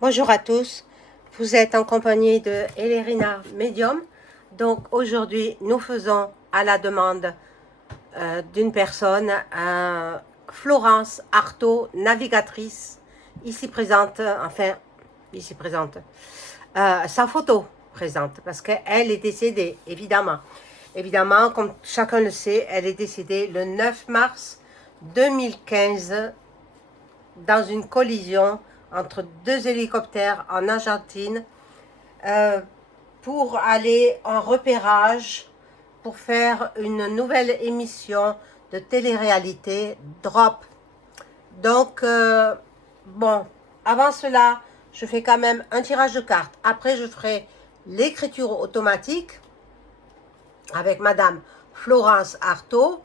Bonjour à tous, vous êtes en compagnie de Elerina Medium. Donc aujourd'hui, nous faisons à la demande d'une personne, Florence Artaud, navigatrice, ici présente, ici présente, sa photo présente, parce qu'elle est décédée, évidemment. Évidemment, comme chacun le sait, elle est décédée le 9 mars 2015 dans une collision entre deux hélicoptères en Argentine euh, pour aller en repérage pour faire une nouvelle émission de télé-réalité Drop. Donc, bon, avant cela, je fais quand même un tirage de cartes. Après, je ferai l'écriture automatique avec Madame Florence Artaud.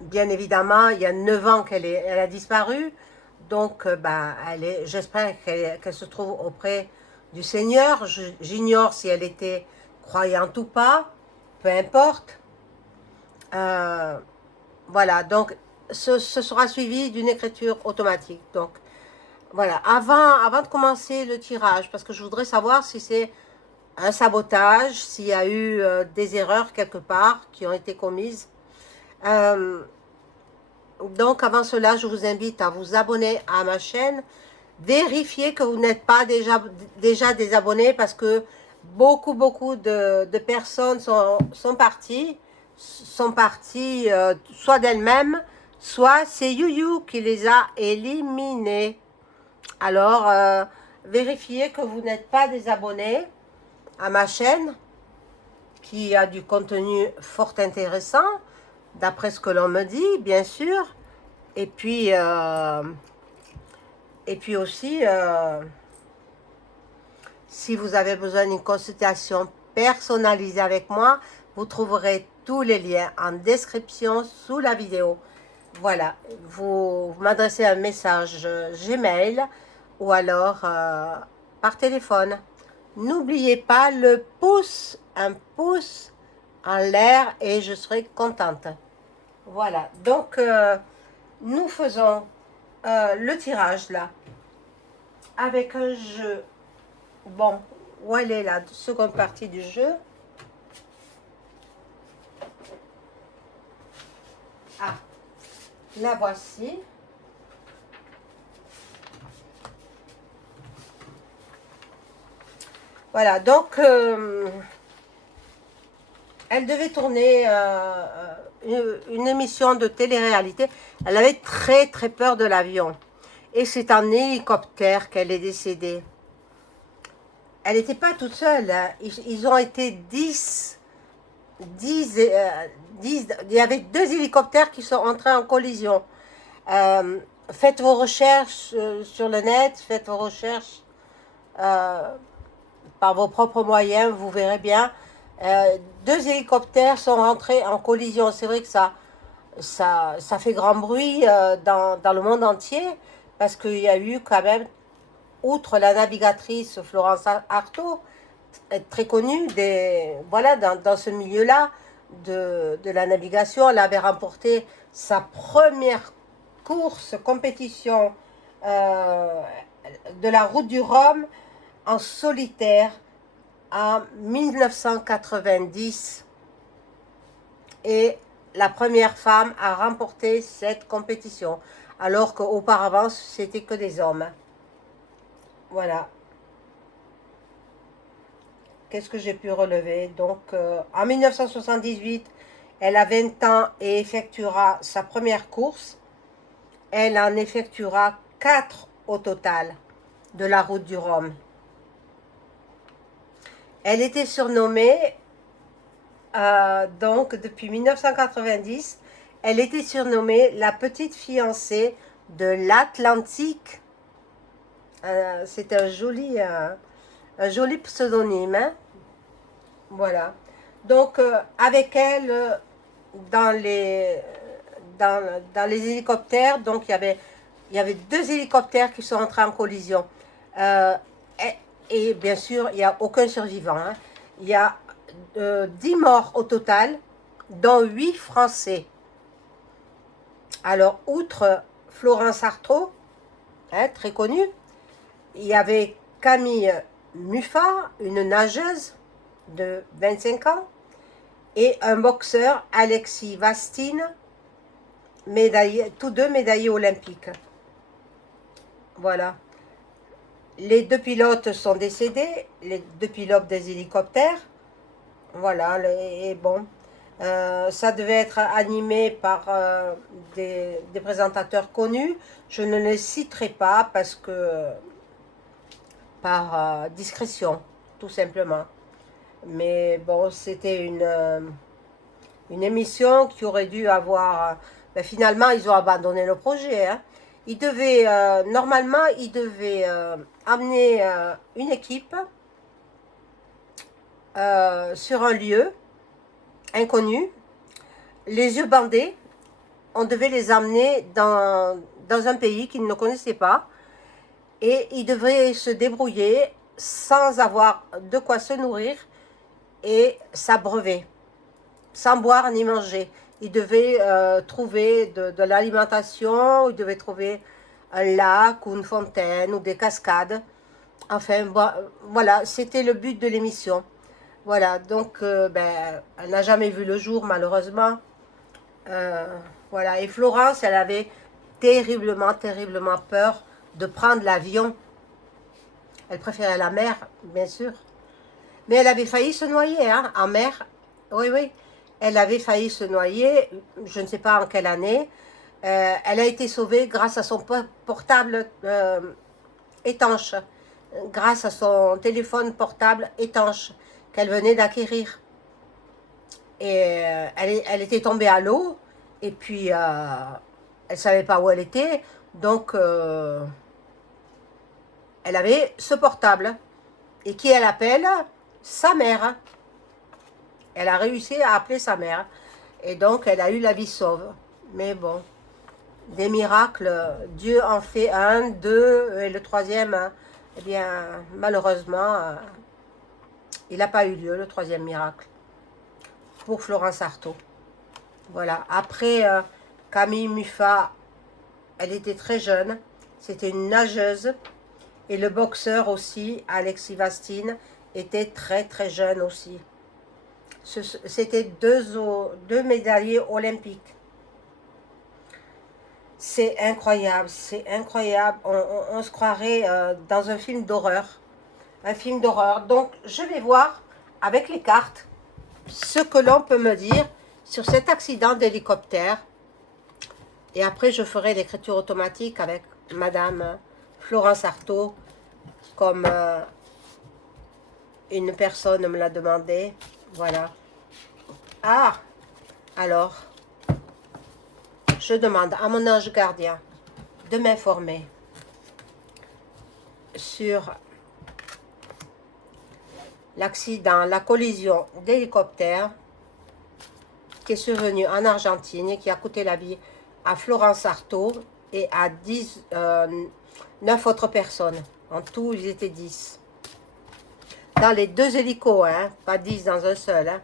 Bien évidemment, il y a 9 ans elle a disparu. Donc, j'espère qu'elle se trouve auprès du Seigneur. J'ignore si elle était croyante ou pas. Peu importe. Voilà, donc ce sera suivi d'une écriture automatique. Donc, voilà, avant de commencer le tirage, parce que je voudrais savoir si c'est un sabotage, s'il y a eu des erreurs quelque part qui ont été commises. Donc, avant cela, je vous invite à vous abonner à ma chaîne. Vérifiez que vous n'êtes pas déjà des abonnés parce que beaucoup de personnes sont parties soit d'elles-mêmes, soit c'est YouYou qui les a éliminés. Alors, vérifiez que vous n'êtes pas des abonnés à ma chaîne qui a du contenu fort intéressant, d'après ce que l'on me dit, bien sûr. Et puis aussi, si vous avez besoin d'une consultation personnalisée avec moi, vous trouverez tous les liens en description sous la vidéo. Voilà, vous m'adressez un message Gmail ou alors par téléphone. N'oubliez pas le pouce, un pouce en l'air et je serai contente. Voilà, donc nous faisons le tirage là avec un jeu. Bon, où elle est la seconde partie du jeu? Ah, la voici. Voilà, donc elle devait tourner une émission de télé-réalité. Elle avait très peur de l'avion. Et c'est en hélicoptère qu'elle est décédée. Elle n'était pas toute seule. Hein. Ils ont été 10. Il y avait 2 hélicoptères qui sont entrés en collision. Faites vos recherches sur le net, faites vos recherches par vos propres moyens, vous verrez bien. 2 hélicoptères sont rentrés en collision. C'est vrai que ça fait grand bruit dans le monde entier parce qu'il y a eu quand même, outre la navigatrice Florence Artaud, très connue voilà, dans ce milieu-là de la navigation. Elle avait remporté sa première compétition de la route du Rhum en solitaire en 1990 et la première femme à remporter cette compétition, alors qu'auparavant c'était que des hommes. Voilà. Qu'est-ce que j'ai pu relever? Donc, en 1978, elle a 20 ans et effectuera sa première course. Elle en effectuera 4 au total de la route du Rhum. Elle était surnommée, donc depuis 1990, elle était surnommée la petite fiancée de l'Atlantique. C'est un joli pseudonyme. Hein? Voilà. Donc, avec elle, dans les hélicoptères, donc il y avait 2 hélicoptères qui sont entrés en collision. Et bien sûr, il n'y a aucun survivant. Hein. Il y a 10 morts au total, dont 8 Français. Alors, outre Florence Artaud, hein, très connue, il y avait Camille Muffat, une nageuse de 25 ans, et un boxeur, Alexis Vastine, tous deux médaillés olympiques. Voilà. Les deux pilotes sont décédés, les deux pilotes des hélicoptères. Voilà, et bon. Ça devait être animé par des présentateurs connus. Je ne les citerai pas parce que par discrétion, tout simplement. Mais bon, c'était une émission qui aurait dû avoir... ben finalement, ils ont abandonné le projet. Hein. Ils devaient, normalement, ils devaient amener une équipe sur un lieu inconnu, les yeux bandés. On devait les amener dans un pays qu'ils ne connaissaient pas. Et ils devaient se débrouiller sans avoir de quoi se nourrir et s'abreuver, sans boire ni manger. Ils devaient trouver de l'alimentation, ils devaient trouver un lac ou une fontaine ou des cascades. Enfin, voilà, c'était le but de l'émission. Voilà, donc ben, elle n'a jamais vu le jour, malheureusement. Voilà, et Florence, elle avait terriblement, terriblement peur de prendre l'avion. Elle préférait la mer, bien sûr. Mais elle avait failli se noyer, hein, en mer. Oui, oui. Elle avait failli se noyer, je ne sais pas en quelle année. Elle a été sauvée grâce à son portable étanche, grâce à son téléphone portable étanche qu'elle venait d'acquérir. Et elle était tombée à l'eau, et puis elle ne savait pas où elle était, donc elle avait ce portable. Et qui elle appelle? Sa mère. Elle a réussi à appeler sa mère. Et donc, elle a eu la vie sauve. Mais bon, des miracles, Dieu en fait un, deux, et le troisième, eh bien, malheureusement, il n'a pas eu lieu, le troisième miracle, pour Florence Artaud. Voilà. Après, Camille Muffat, elle était très jeune. C'était une nageuse. Et le boxeur aussi, Alexis Vastine, était très très jeune aussi. C'était deux médaillés olympiques. C'est incroyable, c'est incroyable. On se croirait dans un film d'horreur. Un film d'horreur. Donc, je vais voir avec les cartes ce que l'on peut me dire sur cet accident d'hélicoptère. Et après, je ferai l'écriture automatique avec Madame Florence Artaud, comme une personne me l'a demandé. Voilà. Ah, alors, je demande à mon ange gardien de m'informer sur l'accident, la collision d'hélicoptère qui est survenue en Argentine et qui a coûté la vie à Florence Artaud et à 9 autres personnes. En tout, ils étaient 10. Dans les deux hélicos, hein, pas 10 dans un seul. Hein.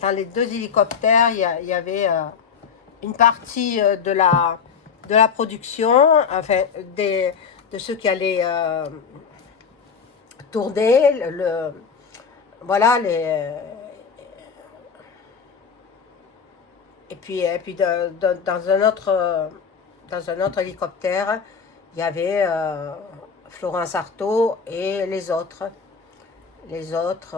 Dans les deux hélicoptères, il y avait une partie de la production, enfin, de ceux qui allaient tourner, voilà, et puis dans un autre hélicoptère, il y avait Florence Artaud et les autres. Les autres,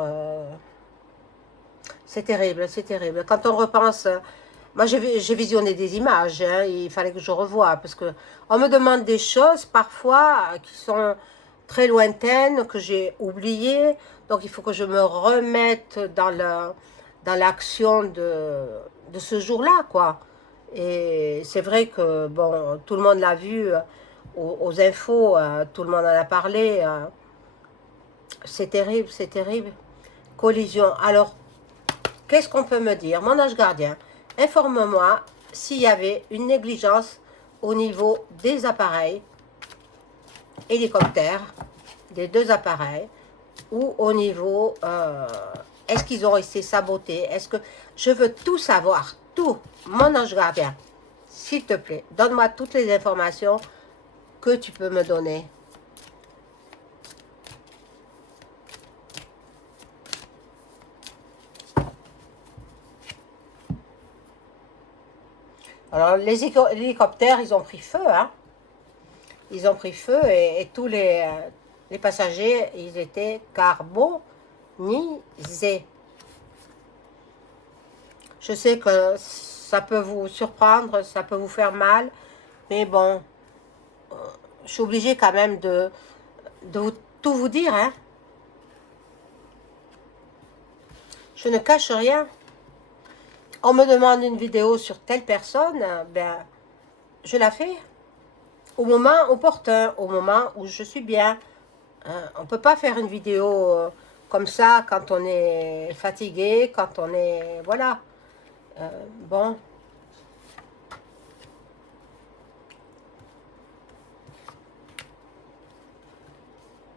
c'est terrible, c'est terrible. Quand on repense, moi j'ai visionné des images, hein, il fallait que je revoie, parce que on me demande des choses parfois qui sont très lointaines, que j'ai oubliées, donc il faut que je me remette dans l'action de ce jour-là, quoi. Et c'est vrai que, bon, tout le monde l'a vu aux infos, tout le monde en a parlé, c'est terrible, c'est terrible. Collision. Alors, qu'est-ce qu'on peut me dire? Mon ange gardien, informe-moi s'il y avait une négligence au niveau des appareils hélicoptères, des deux appareils, ou au niveau, est-ce qu'ils ont été sabotés? Est-ce que je veux tout savoir, tout, mon ange gardien, s'il te plaît, donne-moi toutes les informations que tu peux me donner. Alors, les hélicoptères, ils ont pris feu, hein. Ils ont pris feu et tous les passagers, ils étaient carbonisés. Je sais que ça peut vous surprendre, ça peut vous faire mal, mais bon, je suis obligée quand même de tout vous dire, hein. Je ne cache rien. On me demande une vidéo sur telle personne, ben, je la fais. Au moment opportun, au moment où je suis bien. On ne peut pas faire une vidéo comme ça quand on est fatigué, quand on est... Voilà. Bon.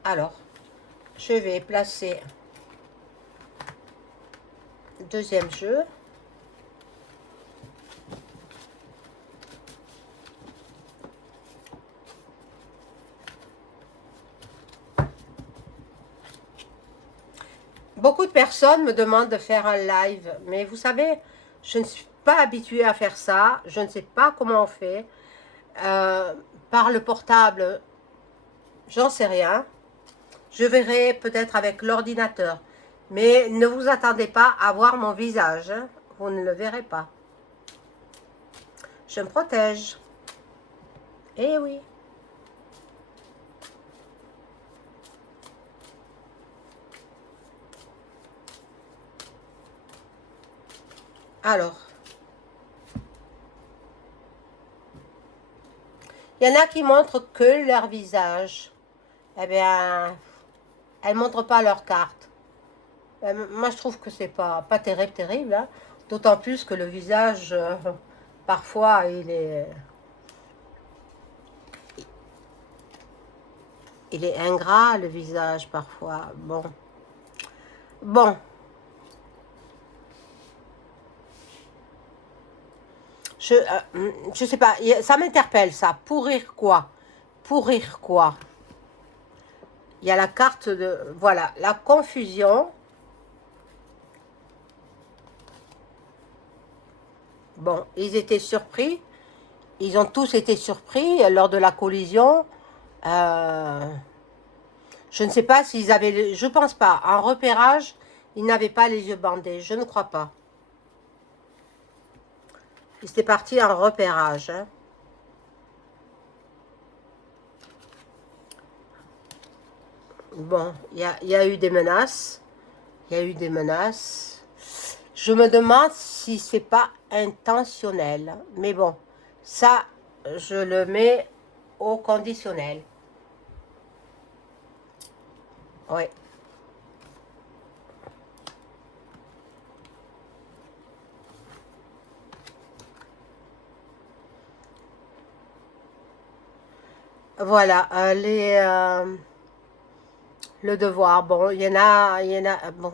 Alors, je vais placer le deuxième jeu. Beaucoup de personnes me demandent de faire un live, mais vous savez, je ne suis pas habituée à faire ça, je ne sais pas comment on fait. Par le portable, j'en sais rien. Je verrai peut-être avec l'ordinateur, mais ne vous attendez pas à voir mon visage, hein. Vous ne le verrez pas. Je me protège. Eh oui. Alors, il y en a qui montrent que leur visage. Eh bien, elles ne montrent pas leur carte. Moi, je trouve que c'est pas terrible, hein. D'autant plus que le visage, parfois, il est ingrat, le visage, parfois. Bon. Bon. Je sais pas, ça m'interpelle, ça. Pourrir quoi? Pourrir quoi? Il y a la carte de... Voilà, la confusion. Bon, ils étaient surpris. Ils ont tous été surpris lors de la collision. Je ne sais pas s'ils avaient... Je pense pas. En repérage, ils n'avaient pas les yeux bandés. Je ne crois pas. Ils étaient partis en repérage. Hein. Bon, il y a eu des menaces. Il y a eu des menaces. Je me demande si c'est pas intentionnel. Mais bon, ça, je le mets au conditionnel. Oui. Voilà, le devoir. Bon, il y en a, bon,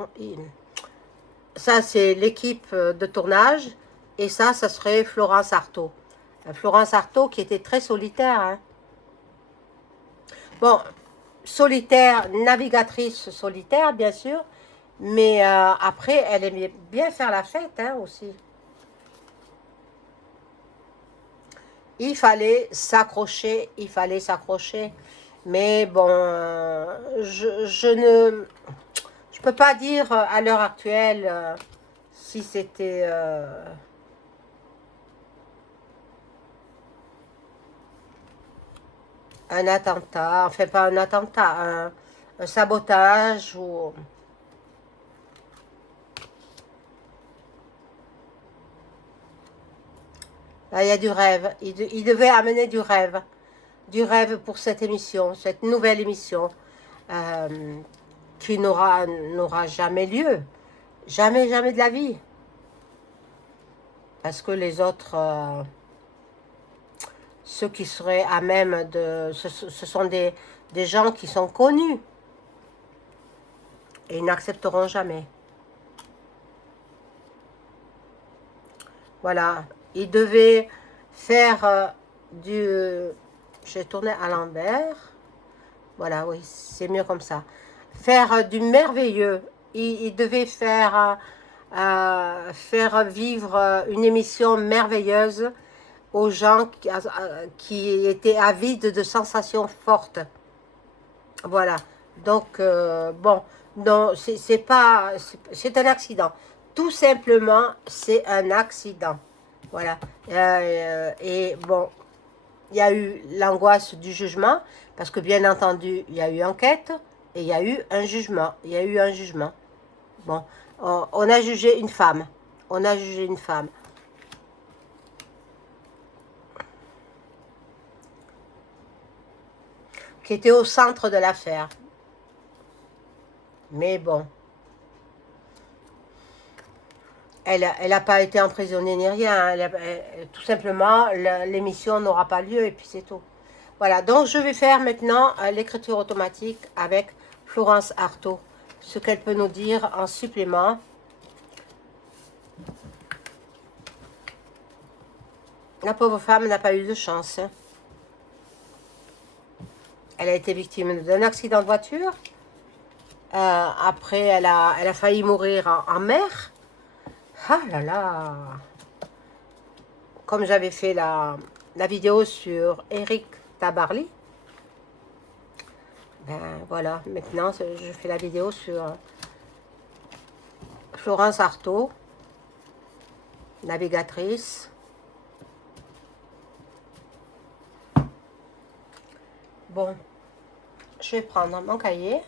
ça c'est l'équipe de tournage, et ça serait Florence Artaud. Florence Artaud qui était très solitaire. Hein. Bon, solitaire, navigatrice solitaire, bien sûr, mais après, elle aimait bien faire la fête hein, aussi. Il fallait s'accrocher, il fallait s'accrocher. Mais bon, je ne peux pas dire à l'heure actuelle si c'était un attentat, enfin pas un attentat, un sabotage ou... Là, il y a du rêve. Il devait amener du rêve. Du rêve pour cette émission, cette nouvelle émission, qui n'aura jamais lieu. Jamais, jamais de la vie. Parce que les autres, ceux qui seraient à même de... Ce sont des gens qui sont connus. Et ils n'accepteront jamais. Voilà. Ils devaient faire du... J'ai tourné à l'envers. Voilà, oui, c'est mieux comme ça. Faire du merveilleux. Il devait faire vivre une émission merveilleuse aux gens qui étaient avides de sensations fortes. Voilà. Donc, bon, non, c'est pas, c'est un accident. Tout simplement, c'est un accident. Voilà. Et bon, il y a eu l'angoisse du jugement, parce que bien entendu, il y a eu enquête, et il y a eu un jugement. Il y a eu un jugement. Bon, on a jugé une femme. On a jugé une femme. Qui était au centre de l'affaire. Mais bon, elle n'a pas été emprisonnée ni rien. Tout simplement, l'émission n'aura pas lieu et puis c'est tout. Voilà, donc je vais faire maintenant l'écriture automatique avec Florence Artaud. Ce qu'elle peut nous dire en supplément. La pauvre femme n'a pas eu de chance. Elle a été victime d'un accident de voiture. Après, elle a failli mourir en mer. Ah là là! Comme j'avais fait la vidéo sur Eric Tabarly, ben voilà, maintenant je fais la vidéo sur Florence Artaud, navigatrice. Bon, je vais prendre mon cahier.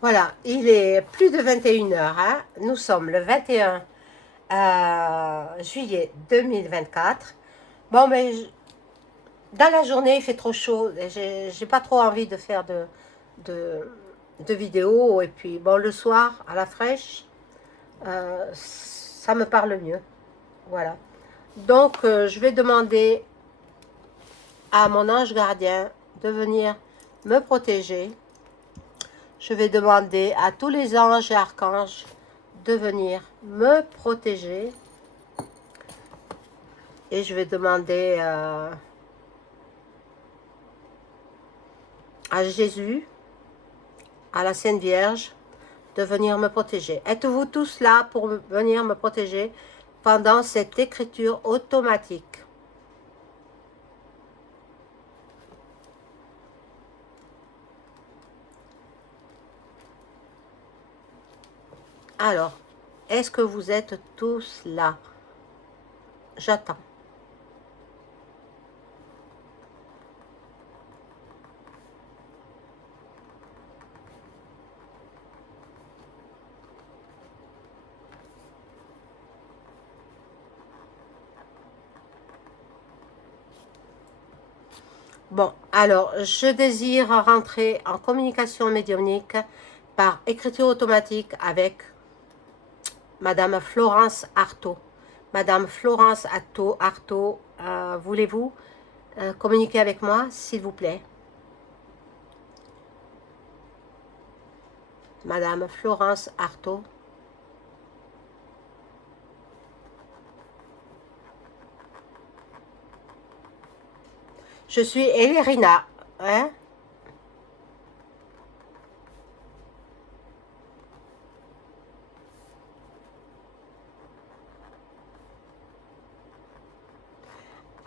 Voilà, il est plus de 21 h. Hein. Nous sommes le 21 juillet 2024. Bon, mais dans la journée, il fait trop chaud. J'ai pas trop envie de faire de vidéos. Et puis, bon, le soir, à la fraîche, ça me parle mieux. Voilà. Donc, je vais demander à mon ange gardien de venir me protéger. Je vais demander à tous les anges et archanges de venir me protéger. Et je vais demander à Jésus, à la Sainte Vierge, de venir me protéger. Êtes-vous tous là pour venir me protéger pendant cette écriture automatique? Alors, est-ce que vous êtes tous là? J'attends. Bon, alors, je désire rentrer en communication médiumnique par écriture automatique avec Madame Florence Artaud. Madame Florence Artaud, voulez-vous communiquer avec moi, s'il vous plaît? Madame Florence Artaud. Je suis Elérina, hein?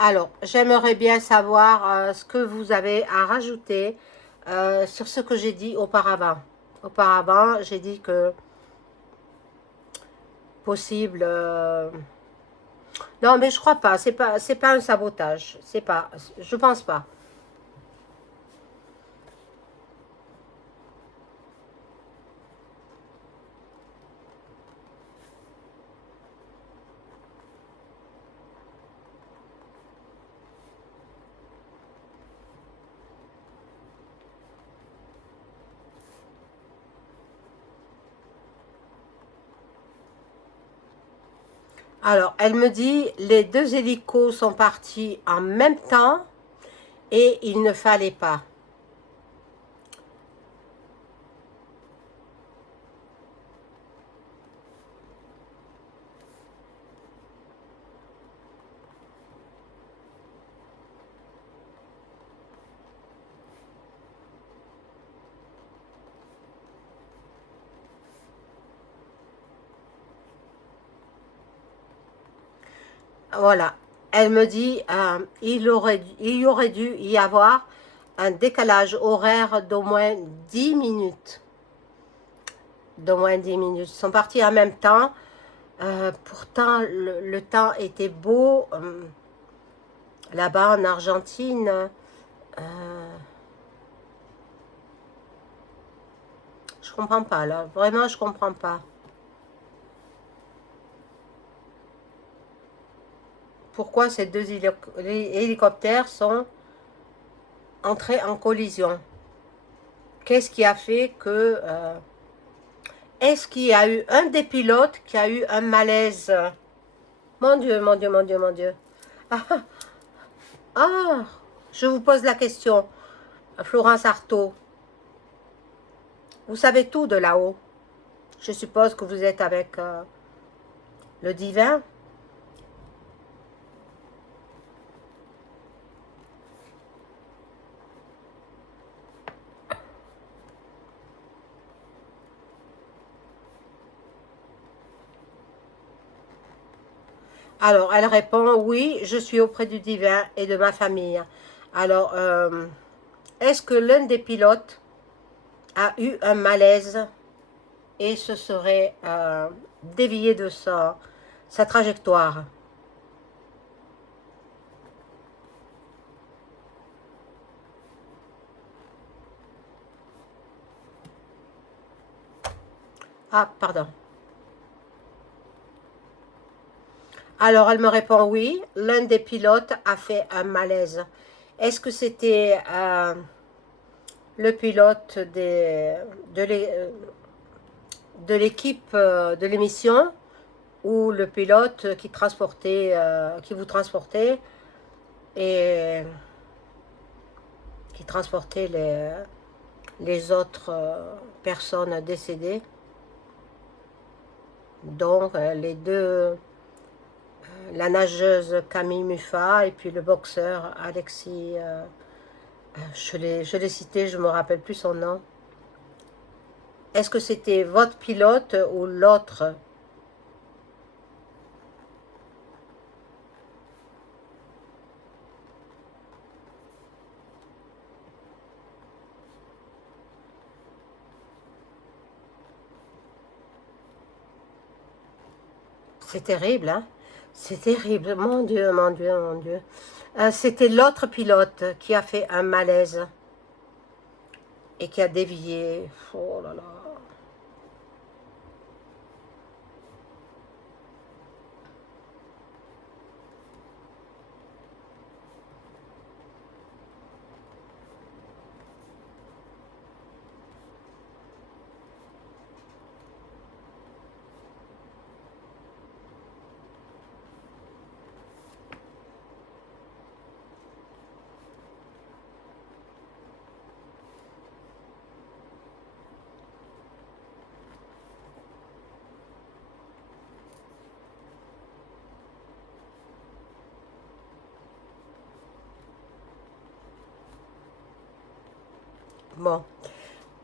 Alors, j'aimerais bien savoir ce que vous avez à rajouter sur ce que j'ai dit auparavant. Auparavant, j'ai dit que possible... Non, mais je crois pas. C'est pas un sabotage. C'est pas... Je pense pas. Alors, elle me dit, les deux hélicos sont partis en même temps et il ne fallait pas. Voilà. Elle me dit, il y aurait dû y avoir un décalage horaire d'au moins 10 minutes. D'au moins 10 minutes. Ils sont partis en même temps. Pourtant, le temps était beau. Là-bas, en Argentine, je comprends pas, là. Vraiment, je comprends pas. Pourquoi ces deux hélicoptères sont entrés en collision? Qu'est-ce qui a fait que... est-ce qu'il y a eu un des pilotes qui a eu un malaise? Mon Dieu, mon Dieu, mon Dieu, mon Dieu. Ah, ah, je vous pose la question, Florence Artaud. Vous savez tout de là-haut. Je suppose que vous êtes avec le divin. Alors, elle répond, oui, je suis auprès du divin et de ma famille. Alors, est-ce que l'un des pilotes a eu un malaise et se serait dévié de sa trajectoire? Ah, pardon. Alors, elle me répond, oui, l'un des pilotes a fait un malaise. Est-ce que c'était le pilote de l'équipe de l'émission ou le pilote qui vous transportait et qui transportait les autres personnes décédées, donc les deux, la nageuse Camille Muffat et puis le boxeur Alexis, je l'ai cité, je ne me rappelle plus son nom. Est-ce que c'était votre pilote ou l'autre? C'est terrible, hein? C'est terrible, mon Dieu, mon Dieu, mon Dieu. C'était l'autre pilote qui a fait un malaise et qui a dévié. Oh là là. Bon,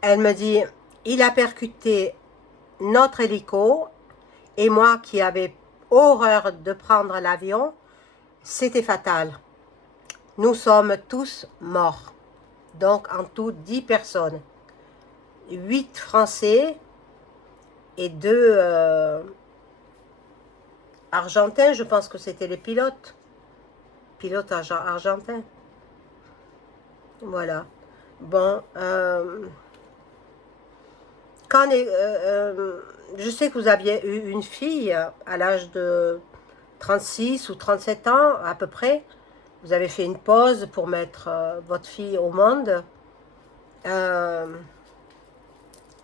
elle me dit, il a percuté notre hélico et moi qui avais horreur de prendre l'avion, c'était fatal. Nous sommes tous morts. Donc en tout 10 personnes. 8 Français et 2 Argentins, je pense que c'était les pilotes. Pilotes argentins. Voilà. Bon, je sais que vous aviez eu une fille à l'âge de 36 ou 37 ans à peu près. Vous avez fait une pause pour mettre votre fille au monde. Euh,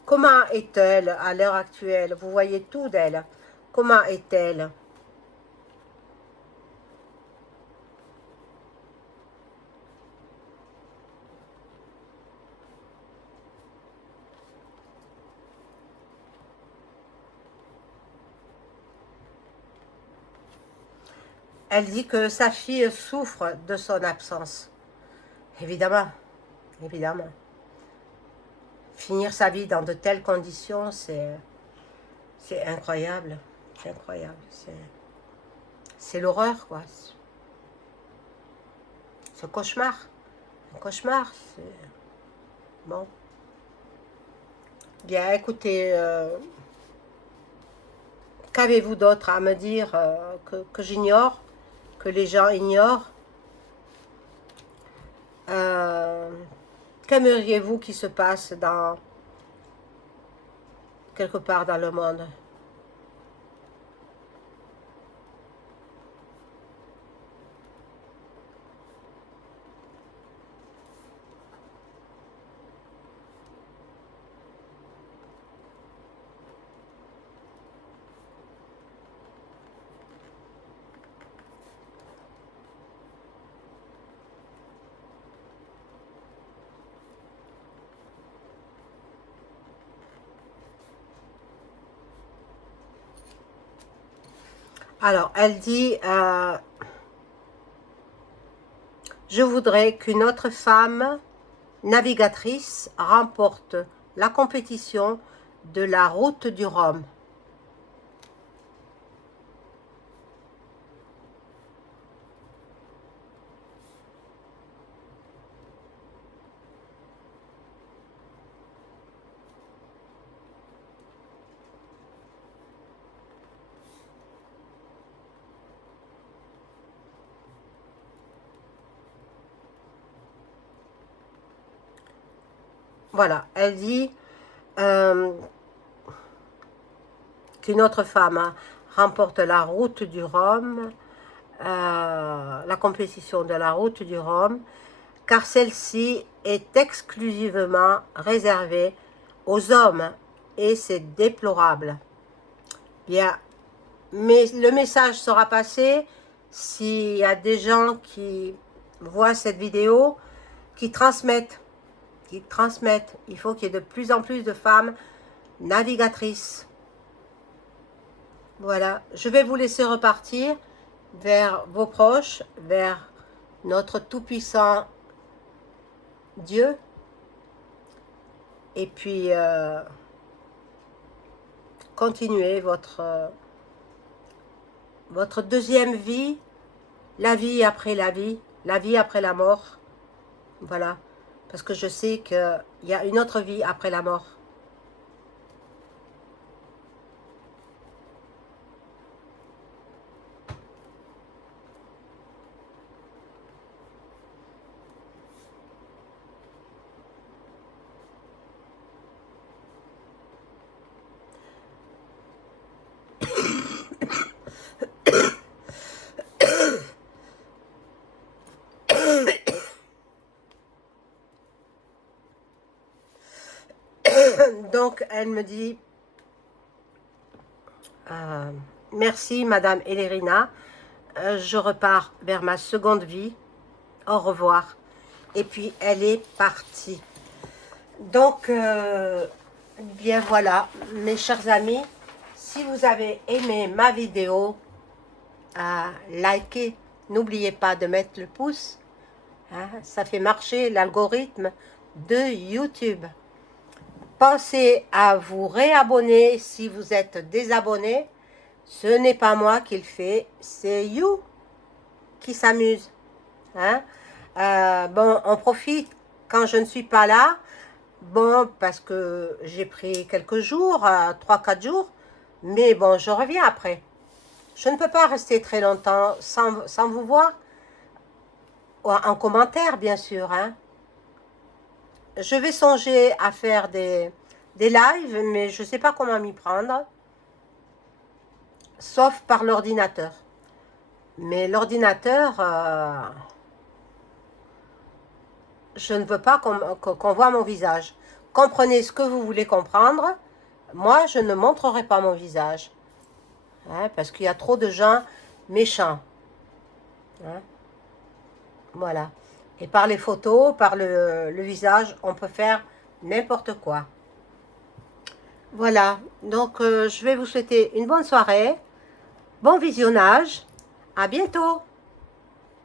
Comment est-elle à l'heure actuelle? Vous voyez tout d'elle. Comment est-elle? Elle dit que sa fille souffre de son absence. Évidemment, évidemment. Finir sa vie dans de telles conditions, c'est incroyable. C'est incroyable. c'est l'horreur, quoi. C'est un cauchemar. Un cauchemar, c'est... Bon. Bien, écoutez, qu'avez-vous d'autre à me dire que j'ignore, que les gens ignorent? Qu'aimeriez-vous qu'il se passe dans quelque part dans le monde? Alors, elle dit, je voudrais qu'une autre femme navigatrice remporte la compétition de la route du Rhum. Voilà, elle dit qu'une autre femme remporte la route du Rhum, la compétition de la route du Rhum, car celle-ci est exclusivement réservée aux hommes et c'est déplorable. Bien, mais le message sera passé s'il y a des gens qui voient cette vidéo, qui transmettent. Il faut qu'il y ait de plus en plus de femmes navigatrices. Voilà, je vais vous laisser repartir vers vos proches, vers notre tout-puissant Dieu. Et puis, continuez votre deuxième vie, la vie après la vie après la mort. Voilà. Parce que je sais qu'il y a une autre vie après la mort. Donc, elle me dit, merci Madame Elérina, je repars vers ma seconde vie, au revoir. Et puis, elle est partie. Donc, bien voilà, mes chers amis, si vous avez aimé ma vidéo, likez, n'oubliez pas de mettre le pouce, hein, ça fait marcher l'algorithme de YouTube. Pensez à vous réabonner si vous êtes désabonné. Ce n'est pas moi qui le fais, c'est you qui s'amuse. Hein? Bon, on profite quand je ne suis pas là. Bon, parce que j'ai pris quelques jours, 3-4 jours. Mais bon, je reviens après. Je ne peux pas rester très longtemps sans vous voir. En commentaire, bien sûr. Hein? Je vais songer à faire des lives, mais je ne sais pas comment m'y prendre. Sauf par l'ordinateur. Mais l'ordinateur, je ne veux pas qu'on voit mon visage. Comprenez ce que vous voulez comprendre. Moi, je ne montrerai pas mon visage. Hein, parce qu'il y a trop de gens méchants. Hein? Voilà. Et par les photos, par le visage, on peut faire n'importe quoi. Voilà. Donc, je vais vous souhaiter une bonne soirée. Bon visionnage. À bientôt.